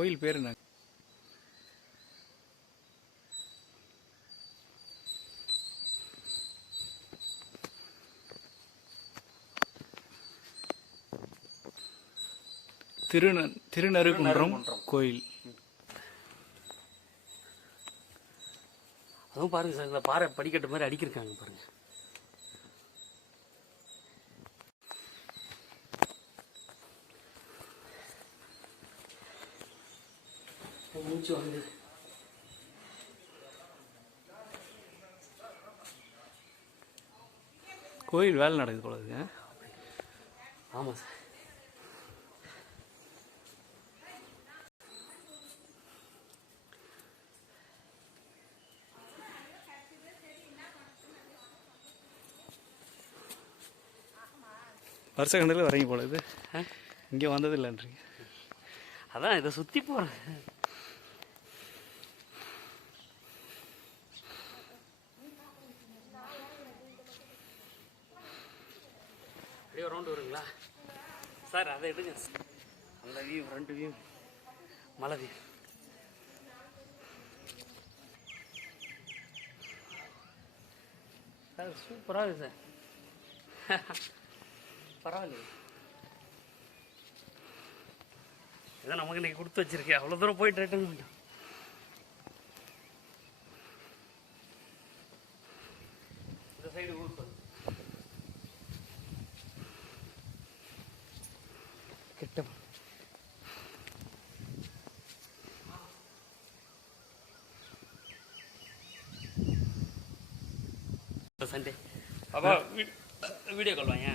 கோயில் பேர் என்ன? திருநறுகுன்றம் கோயில். அதுவும் பாருங்க சார், இந்த பாறை படிக்கட்டு மாதிரி அடிக்கிருக்காங்க பாருங்க. மூச்சு வந்து கோயில் வேலை நடக்குது போல இருக்கு. ஆமாம் சார். வருஷ கணக்கில் வரீங்க போல இது. இங்கே வந்தது இல்லைன்றீங்க. அதான் இதை சுற்றி போகிறேன். அப்படியே ரவுண்டு வருங்களா சார்? அதை எடுங்க. அந்த வியூ, ஃப்ரண்ட் வியூ, மலை வியூ. சார் சூப்பராக இருக்குது சார். பரவாயில்லையே, இதான் நமக்கு இன்னைக்கு கொடுத்து வச்சிருக்கேன். அவ்வளோ தூரம் போயிட்டு ரிட்டர்ன் பண்ணிட்டோம். இந்த சைடு ஊர் கிட்ட சண்டே அப்பா வீடியோ கால் வாங்க.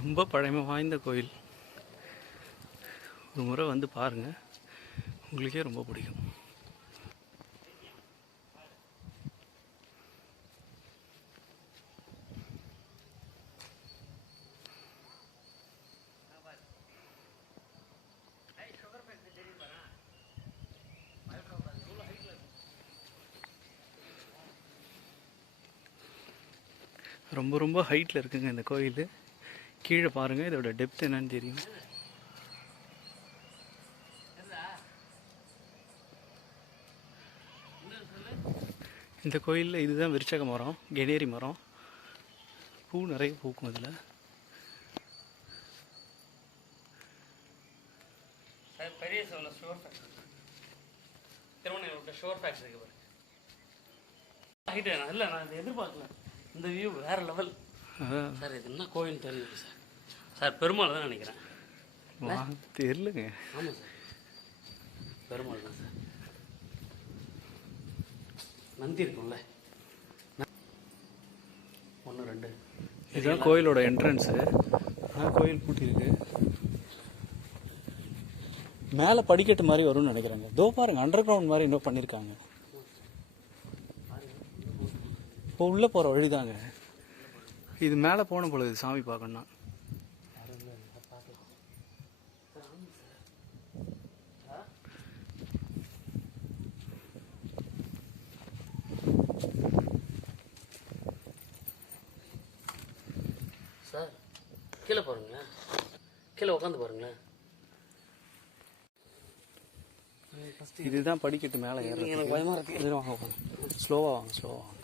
ரொம்ப பழமை வாய்ந்த கோயில். ஒரு முறை வந்து பாருங்கள், உங்களுக்கே ரொம்ப பிடிக்கும். ரொம்ப ரொம்ப ஹைட்டில் இருக்குங்க இந்த கோயில். கீழே பாருங்கள், இதோட டெப்த் என்னன்னு தெரியும். இந்த கோயிலில் இதுதான் விருச்சக மரம், கெனேரி மரம். பூ நிறைய பூக்கும் அதில். பெரிய ஷோர் ஃபேக்ட்ரி, திருமணம் ஷோர் ஃபேக்ட்ரி இருக்கு பாரு. இல்லை, நான் இதை எதிர்பார்க்கல. இந்த வியூ வேற லெவல் சார். இது என்ன கோயில் தெரியுது சார்? சார் பெருமாள் தான் நினைக்கிறேன். தெரியலங்க. ஆமாம் சார், பெருமாள் தான் சார். நந்தி இருக்கும்ல, 1 2. இதுதான் கோயிலோட என்ட்ரன்ஸு. கோயில் பூட்டியிருக்கு. மேலே படிக்கட்டு மாதிரி வரும்னு நினைக்கிறாங்க. தோ பாருங்க, அண்டர் கிரவுண்ட் மாதிரி இன்னும் பண்ணியிருக்காங்க. இப்போ உள்ளே போகிற வழிதாங்க இது. மேலே போன பொழுது சாமி பார்க்கணும்னா சார் கீழே பாருங்களேன், கீழே உட்காந்து பாருங்களேன். இதுதான் படிக்கட்டு மேலே ஏறுறது. எனக்கு பயமாக இருக்கு. வாங்க, ஸ்லோவாக வாங்க, ஸ்லோவாக வாங்க.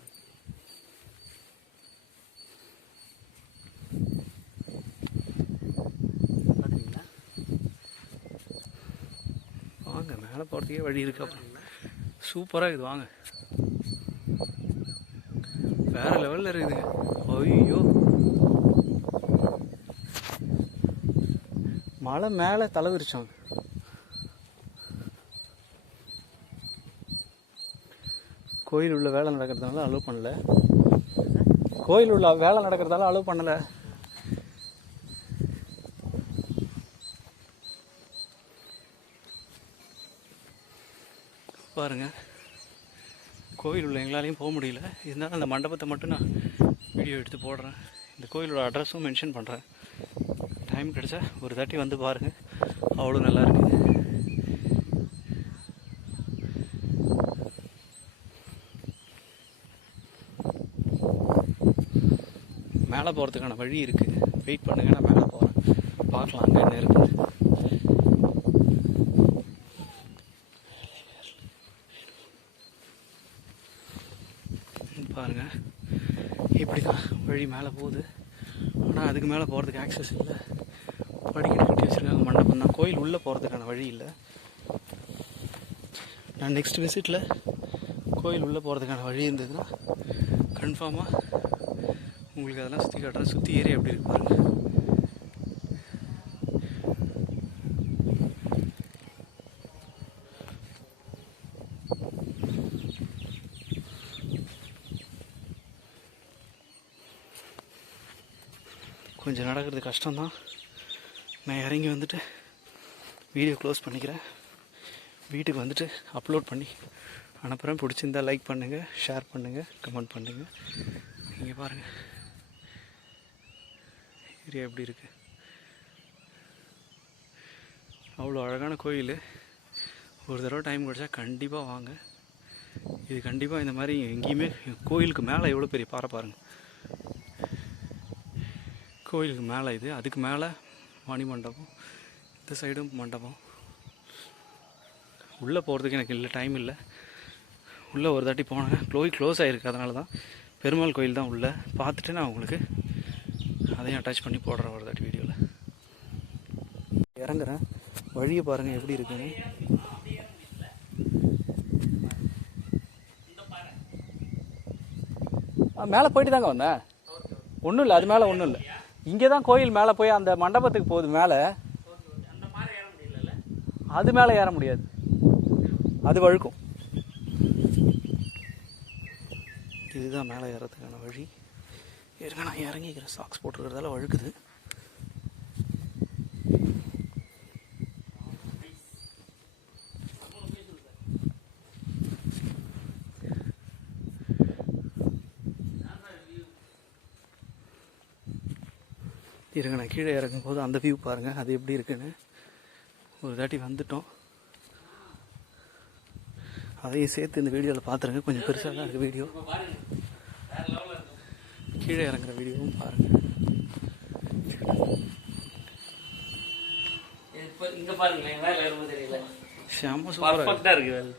வாங்க, மேலே போகிறதுக்கே வழி இருக்கு. அப்புறம் சூப்பராக இருக்குது. வாங்க, வேற லெவலில் இருக்குதுங்க. ஐயோ, மலை மேலே தலை விரிச்சாங்க. கோயில் உள்ள வேலை நடக்கிறதுனால அலோவ் பண்ணல. கோயில் உள்ள வேலை நடக்கிறதால அலோவ் பண்ணல. பாருங்க, கோயில் உள்ள எங்களாலையும் போக முடியல. இருந்தாலும் அந்த மண்டபத்தை மட்டும் நான் வீடியோ எடுத்து போடுறேன். இந்த கோயிலோட அட்ரஸும் மென்ஷன் பண்ணுறேன். டைம் கிடைச்சா ஒரு தாட்டி வந்து பாருங்கள், அவ்வளோ நல்லா இருக்குது. மேலே போகிறதுக்கான வழி இருக்குது. வெயிட் பண்ணுங்கள், நான் மேலே போகிறேன், பார்க்கலாம் அங்கே என்ன இருக்குது. பாருங்கள், இப்படி தான் வழி மேலே போகுது. ஆனால் அதுக்கு மேலே போகிறதுக்கு ஆக்சஸ் இல்லை. படிக்கட்டு கட்டி வச்சுருக்காங்க, மண்டபம் தான். கோயில் உள்ளே போகிறதுக்கான வழி இல்லை. நான் நெக்ஸ்ட் விசிட்டில் கோயில் உள்ளே போகிறதுக்கான வழி இருந்ததுன்னா கன்ஃபார்மாக உங்களுக்கு அதெல்லாம் சுற்றி காட்டுறேன். சுற்றி ஏரியா எப்படி இருக்கு பாருங்கள். கொஞ்சம் நடக்கிறது கஷ்டம்தான். நான் இறங்கி வந்துட்டு வீடியோ க்ளோஸ் பண்ணிக்கிறேன். வீட்டுக்கு வந்துட்டு அப்லோட் பண்ணி அனுப்புகிறேன். பிடிச்சிருந்தா லைக் பண்ணுங்கள், ஷேர் பண்ணுங்கள், கமெண்ட் பண்ணுங்கள். இங்கே பாருங்கள் ஏரியா எப்படி இருக்குது. அவ்வளோ அழகான கோயில். ஒரு தடவை டைம் கிடச்சா கண்டிப்பாக வாங்க. இது கண்டிப்பாக இந்த மாதிரி எங்கேயுமே. கோயிலுக்கு மேலே எவ்வளோ பெரிய பாறை பாருங்கள். கோயிலுக்கு மேலே இது, அதுக்கு மேலே மணி மண்டபம், இந்த சைடும் மண்டபம். உள்ளே போகிறதுக்கு எனக்கு இல்லை, டைம் இல்லை. உள்ளே ஒரு தாட்டி போனேன், க்ளோஸ் ஆகிருக்கு. அதனால தான் பெருமாள் கோயில் தான் உள்ளே பார்த்துட்டு நான் உங்களுக்கு அதையும் அட்டாச் பண்ணி போடுறேன் ஒரு தாட்டி வீடியோவில். இறங்குறேன், வழியை பாருங்கள் எப்படி இருக்குன்னு. மேலே போயிட்டு தாங்க வந்தேன். ஒன்றும் இல்லை, அது மேலே ஒன்றும் இல்லை. இங்கே தான் கோயில் மேலே போய் அந்த மண்டபத்துக்கு போகுது மேலே. அது மேலே ஏற முடியாது, அது வழுக்கும். இதுதான் மேலே ஏறதுக்கான வழி. இருங்க, நான் இறங்கிக்கிறேன். சாக்ஸ் போட்டுருக்கிறதால வழுக்குது. இருங்க, நான் கீழே இறங்கும் போது அந்த வியூ பாருங்கள், அது எப்படி இருக்குன்னு. ஒரு தாட்டி வந்துட்டோம், அதையும் சேர்த்து இந்த வீடியோவில் பார்த்துருங்க. கொஞ்சம் பெருசாக தான் இருக்குது வீடியோ. கீழே இறங்குற வீடியோவும் பாருங்கள். இங்கே பாருங்களேன், செம்ம சூப்பராக இருக்குது.